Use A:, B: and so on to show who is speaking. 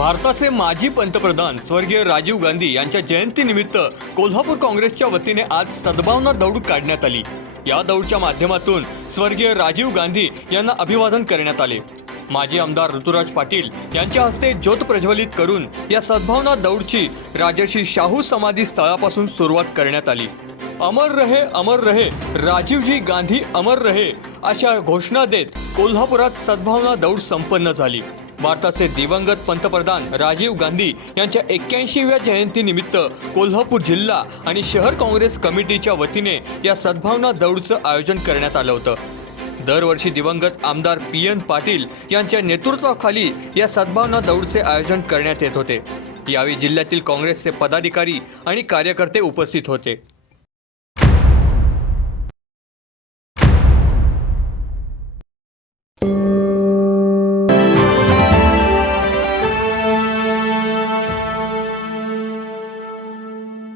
A: भारताचे माजी पंतप्रधान स्वर्गीय राजीव गांधी यांच्या जयंतीनिमित्त कोल्हापूर काँग्रेसच्या वतीने आज सद्भावना दौड काढण्यात आली. या दौडच्या माध्यमातून स्वर्गीय राजीव गांधी यांना अभिवादन करण्यात आले. माजी आमदार ऋतुराज पाटील यांच्या हस्ते ज्योत प्रज्वलित करून या सद्भावना दौडची राजर्षी शाहू समाधी स्थळापासून सुरुवात करण्यात आली. अमर रहे अमर रहे राजीवजी गांधी अमर रहे अशा घोषणा देत कोल्हापुरात सद्भावना दौड संपन्न झाली. भारताचे दिवंगत पंतप्रधान राजीव गांधी यांच्या एक्क्याऐंशीव्या जयंतीनिमित्त कोल्हापूर जिल्हा आणि शहर काँग्रेस कमिटीच्या वतीने या सद्भावना दौडचं आयोजन करण्यात आलं होतं. दरवर्षी दिवंगत आमदार पी एन पाटील यांच्या नेतृत्वाखाली या सद्भावना दौडचे आयोजन करण्यात येत होते. यावेळी जिल्ह्यातील काँग्रेसचे पदाधिकारी आणि कार्यकर्ते उपस्थित होते.